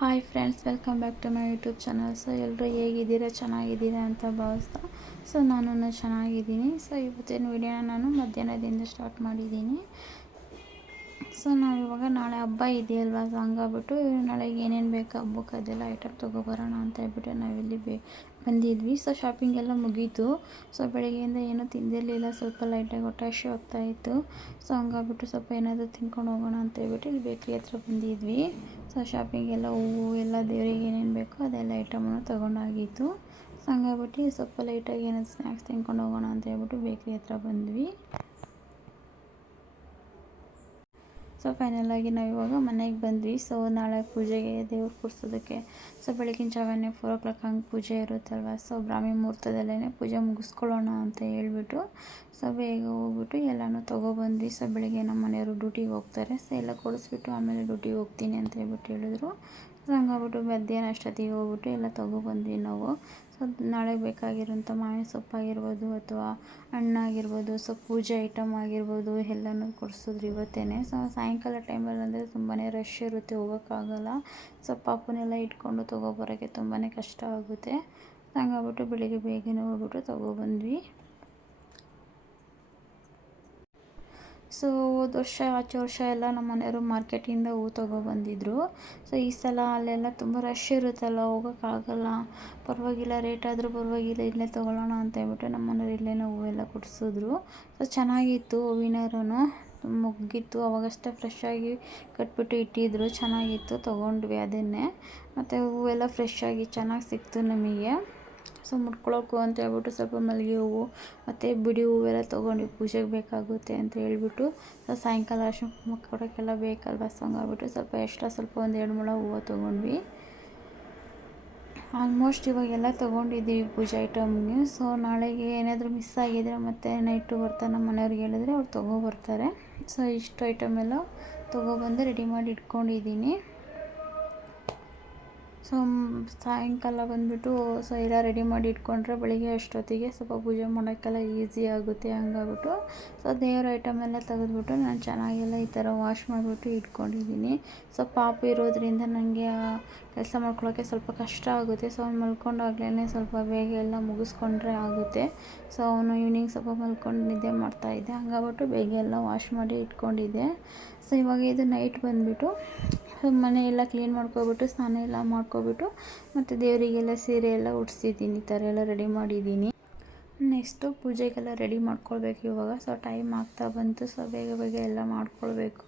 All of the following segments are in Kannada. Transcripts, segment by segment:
Hi friends, welcome back to my YouTube channel. So ಎಲ್ಲರೂ ಹೇಗಿದ್ದೀರಾ, ಚೆನ್ನಾಗಿದ್ದೀರಾ ಅಂತ ಭಾವಿಸ್ತಾ ನಾನು ಚೆನ್ನಾಗಿದ್ದೀನಿ. ಸೊ ಇವತ್ತಿನ ವಿಡಿಯೋನ ನಾನು ಮಧ್ಯಾಹ್ನದಿಂದ ಸ್ಟಾರ್ಟ್ ಮಾಡಿದ್ದೀನಿ. ಸೊ ನಾವಿವಾಗ ನಾಳೆ ಹಬ್ಬ ಇದೆಯಲ್ವಾ, ಸೊ ಹಂಗಾಗ್ಬಿಟ್ಟು ನಾಳೆಗೆ ಏನೇನು ಬೇಕು ಹಬ್ಬಕ್ಕೆ ಅದೆಲ್ಲ ಐಟಮ್ ತೊಗೊಬರೋಣ ಅಂತ ಹೇಳ್ಬಿಟ್ಟು ನಾವಿಲ್ಲಿ ಬಂದಿದ್ವಿ. ಸೊ ಶಾಪಿಂಗ್ ಎಲ್ಲ ಮುಗೀತು. ಸೊ ಬೆಳಗ್ಗೆಯಿಂದ ಏನೂ ತಿಂದಿರಲಿಲ್ಲ, ಸ್ವಲ್ಪ ಲೈಟಾಗಿ ಹೊಟ್ಟೆ ಹಸಿವು ಆಗ್ತಾಯಿತ್ತು. ಸೊ ಹಂಗಾಗ್ಬಿಟ್ಟು ಸ್ವಲ್ಪ ಏನಾದರೂ ತಿನ್ಕೊಂಡು ಹೋಗೋಣ ಅಂತ ಹೇಳ್ಬಿಟ್ಟು ಇಲ್ಲಿ ಬೇಕ್ರಿ ಹತ್ರ ಬಂದಿದ್ವಿ. ಸೊ ಶಾಪಿಂಗ್ ಎಲ್ಲ ಹೂವು ಎಲ್ಲ ದೇವರಿಗೆ ಏನೇನು ಬೇಕೋ ಅದೆಲ್ಲ ಐಟಮನ್ನು ತೊಗೊಂಡಾಗಿತ್ತು. ಸೊ ಹಂಗಾಗ್ಬಿಟ್ಟು ಸ್ವಲ್ಪ ಲೈಟಾಗಿ ಏನಾದರೂ ಸ್ನ್ಯಾಕ್ಸ್ ತಿನ್ಕೊಂಡು ಹೋಗೋಣ ಅಂತ ಹೇಳ್ಬಿಟ್ಟು ಬೇಕ್ರಿ ಹತ್ರ ಬಂದ್ವಿ. ಸೊ ಫೈನಲಾಗಿ ನಾವಿವಾಗ ಮನೆಗೆ ಬಂದ್ವಿ. ಸೊ ನಾಳೆ ಪೂಜೆಗೆ ದೇವ್ರು ಕೂರಿಸೋದಕ್ಕೆ ಬೆಳಗಿನ ಜಾವನೇ 4 o'clock ಹಂಗೆ ಪೂಜೆ ಇರುತ್ತಲ್ವ. ಸೊ ಬ್ರಾಹ್ಮಿ ಮುಹೂರ್ತದಲ್ಲೇ ಪೂಜೆ ಮುಗಿಸ್ಕೊಳ್ಳೋಣ ಅಂತ ಹೇಳ್ಬಿಟ್ಟು ಬೇಗ ಹೋಗ್ಬಿಟ್ಟು ಎಲ್ಲನೂ ತೊಗೊಬಂದ್ವಿ. ಸೊ ಬೆಳಗ್ಗೆ ನಮ್ಮ ಮನೆಯವರು ಡ್ಯೂಟಿಗೆ ಹೋಗ್ತಾರೆ. ಸೊ ಎಲ್ಲ ಕೊಡಿಸ್ಬಿಟ್ಟು ಆಮೇಲೆ ಡ್ಯೂಟಿಗೆ ಹೋಗ್ತೀನಿ ಅಂತ ಹೇಳ್ಬಿಟ್ಟು ಹೇಳಿದ್ರು. ಸೊ ಹಂಗಾಗ್ಬಿಟ್ಟು ಮಧ್ಯಾಹ್ನ ಅಷ್ಟೊತ್ತಿಗೆ ಹೋಗ್ಬಿಟ್ಟು ಎಲ್ಲ ತೊಗೊಬಂದ್ವಿ ನಾವು. ಸೊ ನಾಳೆ ಬೇಕಾಗಿರೋಂಥ ಮಾವಿನ ಸೊಪ್ಪಾಗಿರ್ಬೋದು ಅಥವಾ ಹಣ್ಣಾಗಿರ್ಬೋದು, ಸೊ ಪೂಜೆ ಐಟಮ್ ಆಗಿರ್ಬೋದು ಎಲ್ಲನೂ ಕೊಡಿಸಿದ್ರು ಇವತ್ತೇ. ಸೊ ಸಾಯಂಕಾಲ ಟೈಮಲ್ಲಿ ಅಂದರೆ ತುಂಬಾ ರಶ್ ಇರುತ್ತೆ, ಹೋಗೋಕ್ಕಾಗಲ್ಲ. ಸೊ ಪಾಪುನೆಲ್ಲ ಇಟ್ಕೊಂಡು ತೊಗೊಬರೋಕ್ಕೆ ತುಂಬಾ ಕಷ್ಟ ಆಗುತ್ತೆ. ಹಂಗಾಗ್ಬಿಟ್ಟು ಬೆಳಿಗ್ಗೆ ಬೇಗನೆ ಹೋಗ್ಬಿಟ್ಟು ತೊಗೊಬಂದ್ವಿ. ಸೊ ಹೋದ ವರ್ಷ ಆಚೆ ವರ್ಷ ಎಲ್ಲ ನಮ್ಮ ಮನೆಯವರು ಮಾರ್ಕೆಟಿಂದ ಹೂವು ತೊಗೊಬಂದಿದ್ರು. ಸೊ ಈ ಸಲ ಅಲ್ಲೆಲ್ಲ ತುಂಬ ರಶ್ ಇರುತ್ತಲ್ಲ, ಹೋಗೋಕ್ಕಾಗಲ್ಲ. ಪರವಾಗಿಲ್ಲ, ರೇಟ್ ಆದರೂ ಪರವಾಗಿಲ್ಲ, ಇಲ್ಲೇ ತೊಗೊಳ್ಳೋಣ ಅಂತ ಹೇಳ್ಬಿಟ್ಟು ನಮ್ಮ ಮನೆಯವ್ರು ಇಲ್ಲೇ ಹೂವೆಲ್ಲ ಕೊಡಿಸಿದ್ರು. ಸೊ ಚೆನ್ನಾಗಿತ್ತು, ಹೂವಿನಾರೂ ಮುಗ್ಗಿತ್ತು, ಅವಾಗಷ್ಟೇ ಫ್ರೆಶ್ಶಾಗಿ ಕಟ್ಬಿಟ್ಟು ಇಟ್ಟಿದ್ರು, ಚೆನ್ನಾಗಿತ್ತು. ತೊಗೊಂಡ್ವಿ ಅದನ್ನೇ. ಮತ್ತು ಹೂವೆಲ್ಲ ಫ್ರೆಶ್ಶಾಗಿ ಚೆನ್ನಾಗಿ ಸಿಕ್ತು ನಮಗೆ. ಸೊ ಮುಡ್ಕೊಳ್ಳೋಕ್ಕೂ ಅಂತ ಹೇಳ್ಬಿಟ್ಟು ಸ್ವಲ್ಪ ಮಲ್ಲಿಗೆ ಹೂವು ಮತ್ತು ಬಿಡಿ ಹೂವೆಲ್ಲ ತೊಗೊಂಡ್ವಿ, ಪೂಜೆಗೆ ಬೇಕಾಗುತ್ತೆ ಅಂತ ಹೇಳ್ಬಿಟ್ಟು. ಸೊ ಸಾಯಂಕಾಲ ಅರಿಶಿನ ಕುಂಕುಮ ಕೊಡೋಕ್ಕೆಲ್ಲ ಬೇಕಲ್ವ. ಸೊ ಹಂಗಾಗ್ಬಿಟ್ಟು ಸ್ವಲ್ಪ ಒಂದು 2 ಮೊಳ ಹೂವು ತೊಗೊಂಡ್ವಿ. ಆಲ್ಮೋಸ್ಟ್ ಇವಾಗೆಲ್ಲ ತೊಗೊಂಡಿದ್ದೀವಿ ಪೂಜೆ ಐಟಮ್ಗೆ. ಸೊ ನಾಳೆಗೆ ಏನಾದರೂ ಮಿಸ್ ಆಗಿದ್ರೆ ಮತ್ತು ನೈಟು ಬರ್ತಾರೆ ನಮ್ಮ ಮನೆಯವ್ರಿಗೆ ಹೇಳಿದ್ರೆ ಅವ್ರು ತೊಗೊಬರ್ತಾರೆ. ಸೊ ಇಷ್ಟು ಐಟಮ್ ಎಲ್ಲ ತೊಗೊಬಂದು ರೆಡಿ ಮಾಡಿ ಇಟ್ಕೊಂಡಿದ್ದೀನಿ. ಸೊ ಸಾಯಂಕಾಲ ಬಂದುಬಿಟ್ಟು ಎಲ್ಲ ರೆಡಿ ಮಾಡಿ ಇಟ್ಕೊಂಡ್ರೆ ಬೆಳಿಗ್ಗೆ ಅಷ್ಟೊತ್ತಿಗೆ ಸ್ವಲ್ಪ ಪೂಜೆ ಮಾಡೋಕ್ಕೆಲ್ಲ ಈಸಿ ಆಗುತ್ತೆ. ಹಂಗಾಗ್ಬಿಟ್ಟು ಸೊ ದೇವ್ರ ಐಟಮ್ ಎಲ್ಲ ತೆಗೆದ್ಬಿಟ್ಟು ನಾನು ಚೆನ್ನಾಗೆಲ್ಲ ಈ ಥರ ವಾಶ್ ಮಾಡಿಬಿಟ್ಟು ಇಟ್ಕೊಂಡಿದ್ದೀನಿ. ಸೊ ಪಾಪು ಇರೋದ್ರಿಂದ ನನಗೆ ಕೆಲಸ ಮಾಡ್ಕೊಳ್ಳೋಕ್ಕೆ ಸ್ವಲ್ಪ ಕಷ್ಟ ಆಗುತ್ತೆ. ಸೊ ಅವ್ನು ಮಲ್ಕೊಂಡಾಗ್ಲೇ ಸ್ವಲ್ಪ ಬೇಗ ಎಲ್ಲ ಮುಗಿಸ್ಕೊಂಡ್ರೆ ಆಗುತ್ತೆ. ಸೊ ಅವನು ಈವ್ನಿಂಗ್ ಸ್ವಲ್ಪ ಮಲ್ಕೊಂಡು ನಿದ್ದೆ ಮಾಡ್ತಾಯಿದ್ದೆ, ಹಂಗಾಗ್ಬಿಟ್ಟು ಬೇಗ ಎಲ್ಲ ವಾಶ್ ಮಾಡಿ ಇಟ್ಕೊಂಡಿದ್ದೆ. ಸೊ ಇವಾಗ ಇದು ನೈಟ್ ಬಂದುಬಿಟ್ಟು ಮನೆ ಎಲ್ಲ ಕ್ಲೀನ್ ಮಾಡ್ಕೊಬಿಟ್ಟು ಸ್ನಾನ ಎಲ್ಲ ಮಾಡ್ಕೊಬಿಟ್ಟು ಮತ್ತು ದೇವರಿಗೆಲ್ಲ ಸೀರೆ ಎಲ್ಲ ಉಡಿಸಿದ್ದೀನಿ, ಈ ಥರ ಎಲ್ಲ ರೆಡಿ ಮಾಡಿದ್ದೀನಿ. ನೆಕ್ಸ್ಟು ಪೂಜೆಗೆಲ್ಲ ರೆಡಿ ಮಾಡ್ಕೊಳ್ಬೇಕು ಇವಾಗ. ಸೊ ಟೈಮ್ ಆಗ್ತಾ ಬಂತು. ಸೊ ಬೇಗ ಎಲ್ಲ ಮಾಡ್ಕೊಳ್ಬೇಕು.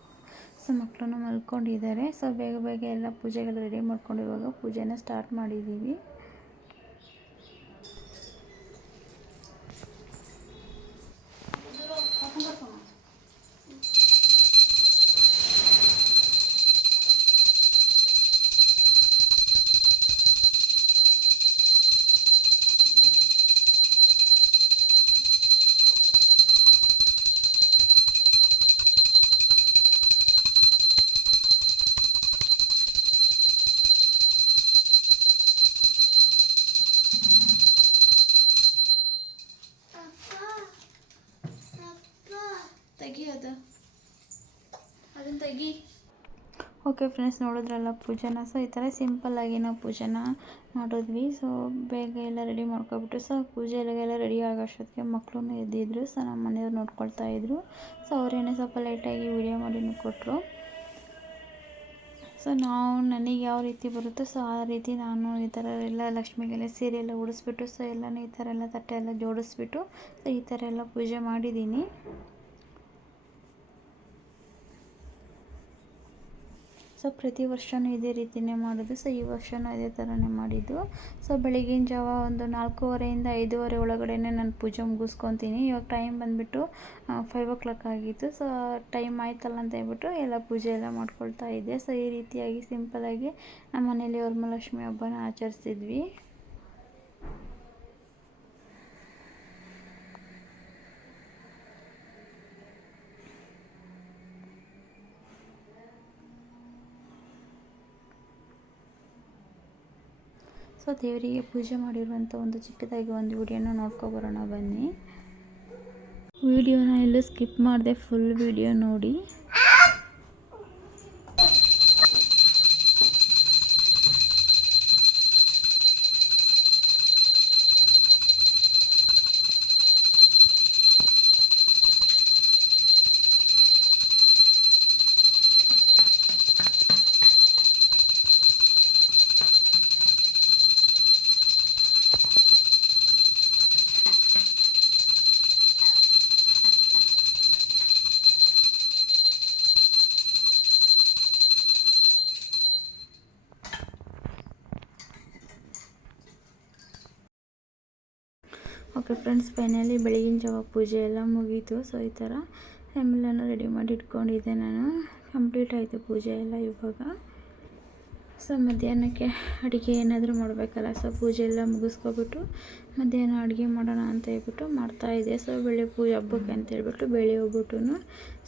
ಸೊ ಮಕ್ಕಳನ್ನು ಮಲ್ಕೊಂಡಿದ್ದಾರೆ. ಸೊ ಬೇಗ ಎಲ್ಲ ಪೂಜೆಗೆಲ್ಲ ರೆಡಿ ಮಾಡ್ಕೊಂಡು ಇವಾಗ ಪೂಜೆನ ಸ್ಟಾರ್ಟ್ ಮಾಡಿದ್ದೀವಿ. ಅದನ್ನು ತೆಗಿ. ಓಕೆ ಫ್ರೆಂಡ್ಸ್, ನೋಡಿದ್ರಲ್ಲ ಪೂಜೆನ. ಸೊ ಈ ಥರ ಸಿಂಪಲ್ಲಾಗಿ ನಾವು ಪೂಜೆನ ಮಾಡಿದ್ವಿ. ಸೊ ಬೇಗ ಎಲ್ಲ ರೆಡಿ ಮಾಡ್ಕೊಬಿಟ್ಟು ಸೊ ಪೂಜೆಗೆಲ್ಲ ರೆಡಿ ಆಗೋಷ್ಟೊತ್ತಿಗೆ ಮಕ್ಕಳು ಎದ್ದಿದ್ರು. ಸೊ ನಮ್ಮ ಮನೆಯವ್ರು ನೋಡ್ಕೊಳ್ತಾಯಿದ್ರು. ಸೊ ಅವರೇನೇ ಸ್ವಲ್ಪ ಲೈಟಾಗಿ ವೀಡಿಯೋ ಮಾಡಿನೂ ಕೊಟ್ಟರು. ಸೊ ನನಗೆ ಯಾವ ರೀತಿ ಬರುತ್ತೋ ಸೊ ಆ ರೀತಿ ನಾನು ಈ ಥರ ಎಲ್ಲ ಲಕ್ಷ್ಮಿಗೆಲ್ಲ ಸೀರೆ ಎಲ್ಲ ಉಡಿಸ್ಬಿಟ್ಟು ಸೊ ಎಲ್ಲನೂ ಈ ಥರ ಎಲ್ಲ ತಟ್ಟೆ ಎಲ್ಲ ಜೋಡಿಸ್ಬಿಟ್ಟು ಸೊ ಈ ಥರ ಎಲ್ಲ ಪೂಜೆ ಮಾಡಿದ್ದೀನಿ. ಸೊ ಪ್ರತಿ ವರ್ಷವೂ ಇದೇ ರೀತಿಯೇ ಮಾಡೋದು. ಸೊ ಈ ವರ್ಷವೂ ಇದೇ ಥರನೇ ಮಾಡಿದ್ದು. ಸೊ ಬೆಳಗಿನ ಜಾವ ಒಂದು 4:15 5:30 ಒಳಗಡೆ ನಾನು ಪೂಜೆ ಮುಗಿಸ್ಕೊತೀನಿ. ಇವಾಗ ಟೈಮ್ ಬಂದುಬಿಟ್ಟು 5 o'clock ಆಗಿತ್ತು. ಸೊ ಟೈಮ್ ಆಯ್ತಲ್ಲ ಅಂತ ಹೇಳ್ಬಿಟ್ಟು ಎಲ್ಲ ಪೂಜೆ ಎಲ್ಲ ಮಾಡ್ಕೊಳ್ತಾ ಇದ್ದೆ. ಸೊ ಈ ರೀತಿಯಾಗಿ ಸಿಂಪಲ್ಲಾಗಿ ನಮ್ಮ ಮನೇಲಿ ವರಮಹಾಲಕ್ಷ್ಮಿ ಹಬ್ಬನ ಆಚರಿಸಿದ್ವಿ. ಸೊ ದೇವರಿಗೆ ಪೂಜೆ ಮಾಡಿರುವಂಥ ಒಂದು ಚಿಕ್ಕದಾಗಿ ಒಂದು ವಿಡಿಯೋನ ನೋಡ್ಕೊಬರೋಣ ಬನ್ನಿ. ವಿಡಿಯೋನ ಎಲ್ಲೂ ಸ್ಕಿಪ್ ಮಾಡಿದೆ, ಫುಲ್ ವಿಡಿಯೋ ನೋಡಿ. ಓಕೆ ಫ್ರೆಂಡ್ಸ್, ಫೈನಲಿ ಬೆಳಗಿನ ಜಾವ ಪೂಜೆ ಎಲ್ಲ ಮುಗೀತು. ಸೊ ಈ ಥರ ಎಲ್ಲನೂ ರೆಡಿ ಮಾಡಿ ಇಟ್ಕೊಂಡಿದ್ದೆ ನಾನು. ಕಂಪ್ಲೀಟ್ ಆಯಿತು ಪೂಜೆ ಎಲ್ಲ ಇವಾಗ. ಸೊ ಮಧ್ಯಾಹ್ನಕ್ಕೆ ಅಡುಗೆ ಏನಾದರೂ ಮಾಡಬೇಕಲ್ಲ, ಸೊ ಪೂಜೆ ಎಲ್ಲ ಮುಗಿಸ್ಕೊಬಿಟ್ಟು ಮಧ್ಯಾಹ್ನ ಅಡುಗೆ ಮಾಡೋಣ ಅಂತ ಹೇಳ್ಬಿಟ್ಟು ಮಾಡ್ತಾಯಿದ್ದೆ. ಸೊ ಬೆಳೆ ಪೂಜೆ ಹಬ್ಬಕ್ಕೆ ಅಂತ ಹೇಳ್ಬಿಟ್ಟು ಬೇಳೆ ಒಬ್ಬಟ್ಟು,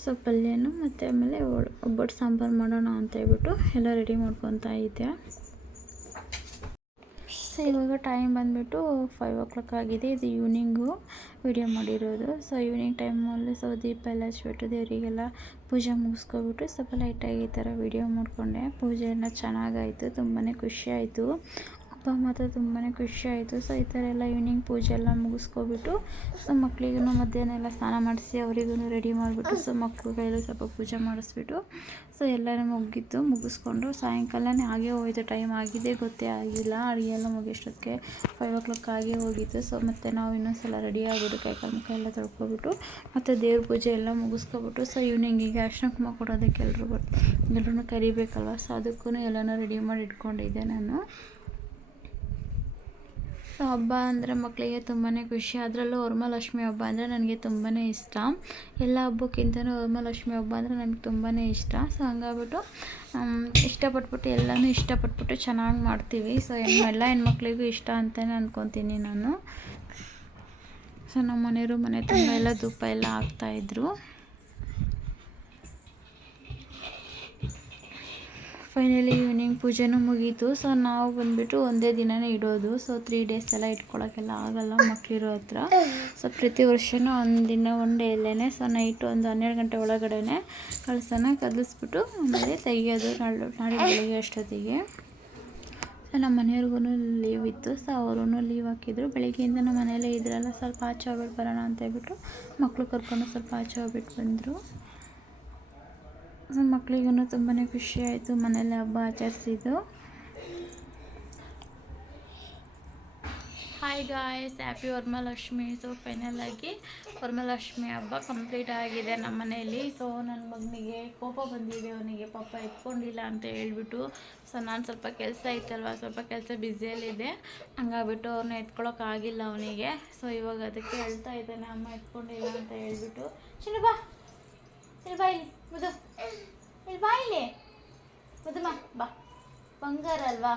ಸೊ ಪಲ್ಯನೂ ಮತ್ತು ಆಮೇಲೆ ಒಬ್ಬಟ್ಟು ಸಾಂಬಾರು ಮಾಡೋಣ ಅಂತ ಹೇಳ್ಬಿಟ್ಟು ಎಲ್ಲ ರೆಡಿ ಮಾಡ್ಕೊತಾ ಇದ್ದೆ. ಸೊ ಇವಾಗ ಟೈಮ್ ಬಂದುಬಿಟ್ಟು 5 o'clock ಆಗಿದೆ. ಇದು ಈವ್ನಿಂಗು ವಿಡಿಯೋ ಮಾಡಿರೋದು. ಸೊ ಈವ್ನಿಂಗ್ ಟೈಮಲ್ಲಿ ಸೊ ದೀಪ ಎಲ್ಲ ಹಚ್ಬಿಟ್ಟು ದೇವರಿಗೆಲ್ಲ ಪೂಜೆ ಮುಗಿಸ್ಕೊಬಿಟ್ಟು ಸ್ವಲ್ಪ ಲೈಟಾಗಿ ಈ ಥರ ವಿಡಿಯೋ ಮಾಡಿಕೊಂಡೆ. ಪೂಜೆ ಎಲ್ಲ ಚೆನ್ನಾಗಾಯಿತು, ತುಂಬಾ ಖುಷಿಯಾಯಿತು. ಹಬ್ಬ ಮಾತ್ರ ತುಂಬಾ ಖುಷಿಯಾಯಿತು. ಸೊ ಈ ಥರ ಎಲ್ಲ ಈವ್ನಿಂಗ್ ಪೂಜೆ ಎಲ್ಲ ಮುಗಿಸ್ಕೊಬಿಟ್ಟು ಸೊ ಮಕ್ಕಳಿಗೂ ಮಧ್ಯಾಹ್ನ ಎಲ್ಲ ಸ್ನಾನ ಮಾಡಿಸಿ ಅವರಿಗೂ ರೆಡಿ ಮಾಡಿಬಿಟ್ಟು ಸೊ ಮಕ್ಕಳಿಗೆಲ್ಲ ಸ್ವಲ್ಪ ಪೂಜೆ ಮಾಡಿಸ್ಬಿಟ್ಟು ಸೊ ಎಲ್ಲನೂ ಮುಗಿಸ್ಕೊಂಡು ಸಾಯಂಕಾಲನೇ ಆಗೇ ಹೋಯಿತು. ಟೈಮ್ ಆಗಿದೆ ಗೊತ್ತೇ ಆಗಿಲ್ಲ. ಅಡುಗೆ ಎಲ್ಲ ಮುಗಿಯೋಷ್ಟೊತ್ತಿಗೆ 5 o'clock ಆಗೇ ಹೋಗಿತ್ತು. ಸೊ ಮತ್ತು ನಾವು ಇನ್ನೊಂದ್ಸಲ ರೆಡಿ ಆಗಿಬಿಟ್ಟು ಕೈಕಾಲು ಮುಖ ಎಲ್ಲ ತೊಳ್ಕೊಬಿಟ್ಟು ಮತ್ತು ದೇವ್ರ ಪೂಜೆ ಎಲ್ಲ ಮುಗಿಸ್ಕೊಬಿಟ್ಟು ಸೊ ಈವ್ನಿಂಗಿಗೆ ಅರ್ಶಿನ ಕುಂಕುಮ ಕೊಡೋದಕ್ಕೆ ಎಲ್ಲರೂ ಕರಿಬೇಕಲ್ವ. ಸೊ ಅದಕ್ಕೂ ಎಲ್ಲನೂ ರೆಡಿ ಮಾಡಿ ಇಟ್ಕೊಂಡಿದ್ದೆ ನಾನು. ಸೊ ಹಬ್ಬ ಅಂದರೆ ಮಕ್ಕಳಿಗೆ ತುಂಬಾ ಖುಷಿ. ಅದರಲ್ಲೂ ವರಮಹಾಲಕ್ಷ್ಮಿ ಹಬ್ಬ ಅಂದರೆ ನನಗೆ ತುಂಬಾ ಇಷ್ಟ. ಎಲ್ಲ ಹಬ್ಬಕ್ಕಿಂತಲೂ ವರಮಹಾಲಕ್ಷ್ಮಿ ಹಬ್ಬ ಅಂದರೆ ನನಗೆ ತುಂಬಾ ಇಷ್ಟ. ಸೊ ಹಂಗಾಗ್ಬಿಟ್ಟು ಎಲ್ಲನೂ ಇಷ್ಟಪಟ್ಬಿಟ್ಟು ಚೆನ್ನಾಗಿ ಮಾಡ್ತೀವಿ. ಸೊ ಎಲ್ಲ ಹೆಣ್ಮಕ್ಳಿಗೂ ಇಷ್ಟ ಅಂತಲೇ ಅಂದ್ಕೊತೀನಿ ನಾನು. ಸೊ ನಮ್ಮ ಮನೆಯವರು ಮನೆ ತುಂಬ ಎಲ್ಲ ಧೂಪ ಎಲ್ಲ ಹಾಕ್ತಾಯಿದ್ರು. ಫೈನಲಿ ಈವ್ನಿಂಗ್ ಪೂಜೆನೂ ಮುಗೀತು. ಸೊ ನಾವು ಬಂದುಬಿಟ್ಟು ಒಂದೇ ದಿನವೇ ಇಡೋದು. ಸೊ 3 days ಎಲ್ಲ ಇಟ್ಕೊಳ್ಳೋಕ್ಕೆಲ್ಲ ಆಗೋಲ್ಲ ಮಕ್ಕಳಿರೋ ಹತ್ರ. ಸೊ ಪ್ರತಿ ವರ್ಷವೂ ಒನ್ ಡೇ ಅಲ್ಲೇ ಸೊ ನೈಟು ಒಂದು 12 ಗಂಟೆ ಒಳಗಡೆ ಕಳಸನ ಕದಲಿಸ್ಬಿಟ್ಟು ಆಮೇಲೆ ತೆಗಿಯೋದು ನಾಳೆ ಬೆಳಗ್ಗೆ ಅಷ್ಟೊತ್ತಿಗೆ. ಸೊ ನಮ್ಮ ಮನೆಯವ್ರಿಗೂ ಲೀವ್ ಇತ್ತು. ಸೊ ಅವರೂ ಲೀವ್ ಹಾಕಿದ್ರು. ಬೆಳಗ್ಗೆಯಿಂದ ನಮ್ಮ ಮನೆಯಲ್ಲೇ ಇದ್ರಲ್ಲ, ಸ್ವಲ್ಪ ಆಚೆ ಹೋಗ್ಬಿಟ್ಟು ಬರೋಣ ಅಂತ ಹೇಳ್ಬಿಟ್ಟು ಮಕ್ಕಳು ಕರ್ಕೊಂಡು ಸ್ವಲ್ಪ ಆಚೆ ಹೋಗ್ಬಿಟ್ಟು ಬಂದರು. ಸೊ ಮಕ್ಕಳಿಗೂ ತುಂಬಾ ಖುಷಿಯಾಯಿತು ಮನೇಲಿ ಹಬ್ಬ ಆಚರಿಸಿದ್ದು. Hi guys, happy Varamahalakshmi. So ಫೈನಲಾಗಿ ವರಮಹಾಲಕ್ಷ್ಮಿ ಹಬ್ಬ ಕಂಪ್ಲೀಟ್ ಆಗಿದೆ ನಮ್ಮ ಮನೆಯಲ್ಲಿ. ಸೊ ನನ್ನ ಮಗನಿಗೆ ಕೋಪ ಬಂದಿದೆ. ಅವನಿಗೆ ಪಾಪ ಎತ್ಕೊಂಡಿಲ್ಲ ಅಂತ ಹೇಳ್ಬಿಟ್ಟು. ಸೊ ನಾನು ಸ್ವಲ್ಪ ಕೆಲಸ ಇತ್ತಲ್ವ, ಸ್ವಲ್ಪ ಕೆಲಸ ಬ್ಯುಸಿಯಲ್ಲಿದೆ. ಹಂಗಾಗ್ಬಿಟ್ಟು ಅವ್ರನ್ನ ಎತ್ಕೊಳ್ಳೋಕ್ಕಾಗಿಲ್ಲ ಅವನಿಗೆ. ಸೊ ಇವಾಗ ಅದಕ್ಕೆ ಹೇಳ್ತಾ ಇದ್ದಾನೆ, ಅಮ್ಮ ಎತ್ಕೊಂಡಿಲ್ಲ ಅಂತ ಹೇಳ್ಬಿಟ್ಟು. ಚಿನ್ನಬಾ ಬಾ ಇಲ್ಲಿ ಮುದು, ಇಲ್ಲಿ ಬಾ ಇಲ್ಲಿ ಮುದುಮ್ಮ ಬಾ, ಬಂಗಾರ ಅಲ್ವಾ.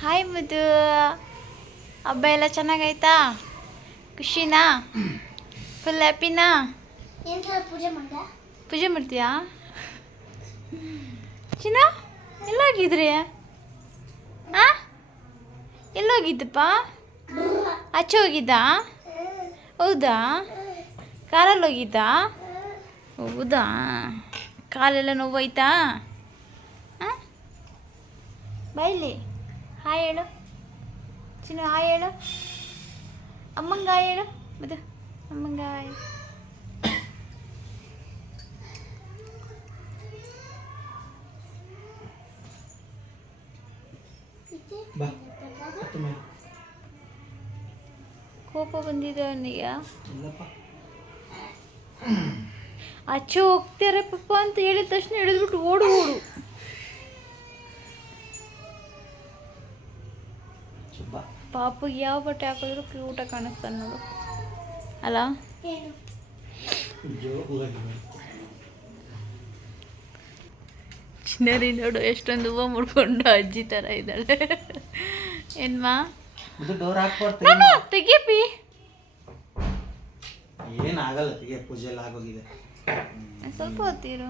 ಹಾಯ್ ಮುದು, ಹಬ್ಬ ಎಲ್ಲ ಚೆನ್ನಾಗಾಯ್ತಾ? ಖುಷಿನಾ? ಫುಲ್ ಹ್ಯಾಪಿನಾ? ಪೂಜೆ ಮಾಡ್ತೀಯಾ? ಚಿನ್ನ ಎಲ್ಲೋಗಿದ್ರಿ? ಹಾಂ, ಎಲ್ಲೋಗಿದ್ದಪ್ಪ? ಆಚೆ ಹೋಗಿದ್ದಾ? ಹೌದಾ? ಕಾರಲ್ಲಿ ಹೋಗಿದ್ದಾ? ಹೌದಾ? ಕಾಲೆಲ್ಲ ನೋವಾಯ್ತಾ? ಹಾಂ, ಬೈಲಿ ಹಾಯ್ ಹೇಳು ಚಿನ್ನು, ಹಾಯ್ ಹೇಳು ಅಮ್ಮಂಗೆ, ಹಾಯ್ ಹೇಳು ಬದು ಅಮ್ಮಂಗೆ ಹಾಯ್. ಕೋಪ ಬಂದಿದೆ ಅವನಿಗೆ. ಆಚೆ ಹೋಗ್ತಾರೆ ಪಪ್ಪ ಅಂತ ಹೇಳಿದ ತಕ್ಷಣ ಹಿಡಿದ್ಬಿಟ್ಟು ಓಡು. ಪಾಪಗೆ ಯಾವ ಬಟ್ಟೆ ಹಾಕಿದ್ರು ಕ್ಯೂಟಾಗಿ ಕಾಣಿಸ್ತಾನೆ ನೋಡು ಅಲ್ಲ. ಚಿನ್ನರಿ ನೋಡು ಎಷ್ಟೊಂದು ಹೂವು ಮುಡ್ಕೊಂಡು ಅಜ್ಜಿ ಥರ ಇದ್ದಾಳೆ. ಏನ್ಮಾ ತೆಗಿಯಪ್ಪಿ. ಏನಾಗಲ್ಲ, ತೆಗಿಯ, ಪೂಜೆ ಎಲ್ಲ ಆಗೋಗಿದೆ. ಸ್ವಲ್ಪ ಹೊತ್ತಿರು.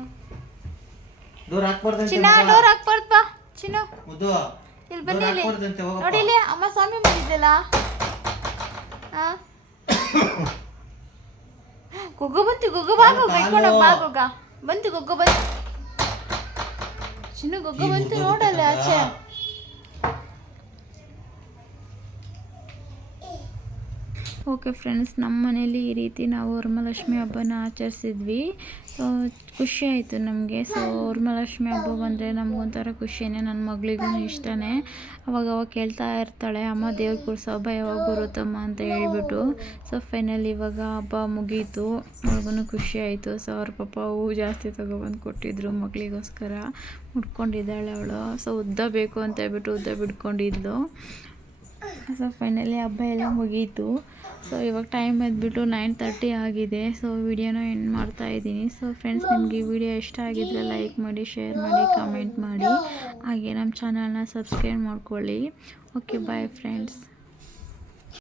ಡೋರ್ ಹಾಕ್ಬಾರ್ದು. ಚಿನ್ನ ಡೋರ್ ಹಾಕ್ಬಾರ್ದು ಬಾ ಚಿನ್ನು. ಮುದ್ದು ಇಲ್ಲಿ ಬನ್ನಿ, ಇಲ್ಲಿ ನೋಡಿ, ಇಲ್ಲಿ ಅಮ್ಮ ಸ್ವಾಮಿ ಬಂದಿದ್ದಲ್ಲ. ಗೊಗ್ಗು ಬಂತು, ಗೊಗ್ಗು ಬಾಗು ಇಟ್ಕೊಂಡು ಬಾಗೋಗ ಬಂತು, ಗೊಗ್ಗು ಬಂತು ಚಿನ್ನು, ಗೊಗ್ಗು ಬಂತು ನೋಡಲ್ಲ ಆಚೆ. ಓಕೆ ಫ್ರೆಂಡ್ಸ್, ನಮ್ಮ ಮನೇಲಿ ಈ ರೀತಿ ನಾವು ವರಮಹಾಲಕ್ಷ್ಮಿ ಹಬ್ಬನ ಆಚರಿಸಿದ್ವಿ. ಸೊ ಖುಷಿ ಆಯಿತು ನಮಗೆ. ಸೊ ವರಮಹಾಲಕ್ಷ್ಮಿ ಹಬ್ಬ ಬಂದರೆ ನಮಗೊಂಥರ ಖುಷಿನೇ. ನನ್ನ ಮಗಳಿಗೂ ಇಷ್ಟನೇ. ಅವಾಗ ಕೇಳ್ತಾ ಇರ್ತಾಳೆ, ಅಮ್ಮ ದೇವ್ರ ಕೂರಿಸೋ ಹಬ್ಬ ಯಾವಾಗ ಬರುತ್ತಮ್ಮ ಅಂತ ಹೇಳ್ಬಿಟ್ಟು. ಸೊ ಫೈನಲಿ ಇವಾಗ ಹಬ್ಬ ಮುಗೀತು. ಅವ್ರಿಗೂ ಖುಷಿ ಆಯಿತು. ಸೊ ಅವ್ರ ಪಾಪ ಹೂವು ಜಾಸ್ತಿ ತೊಗೊಬಂದು ಕೊಟ್ಟಿದ್ರು ಮಗಳಿಗೋಸ್ಕರ. ಮುಡ್ಕೊಂಡಿದ್ದಾಳೆ ಅವಳು. ಸೊ ಉದ್ದ ಬೇಕು ಅಂತ ಹೇಳ್ಬಿಟ್ಟು ಉದ್ದ ಬಿಡ್ಕೊಂಡಿದ್ಲು. ಸೊ ಫೈನಲಿ ಹಬ್ಬ ಎಲ್ಲ ಮುಗೀತು. ಸೊ ಇವಾಗ ಟೈಮ್ ಎದ್ಬಿಟ್ಟು 9:30 ಆಗಿದೆ. ಸೊ ವಿಡಿಯೋನ ಎಂಡ್ ಮಾಡ್ತಾ ಇದ್ದೀನಿ. ಸೊ ಫ್ರೆಂಡ್ಸ್, ನಿಮಗೆ ಈ ವಿಡಿಯೋ ಇಷ್ಟ ಆಗಿದ್ರೆ ಲೈಕ್ ಮಾಡಿ, ಶೇರ್ ಮಾಡಿ, ಕಮೆಂಟ್ ಮಾಡಿ, ಹಾಗೆ ನಮ್ಮ ಚಾನಲ್ನ ಸಬ್ಸ್ಕ್ರೈಬ್ ಮಾಡ್ಕೊಳ್ಳಿ. Okay, bye friends.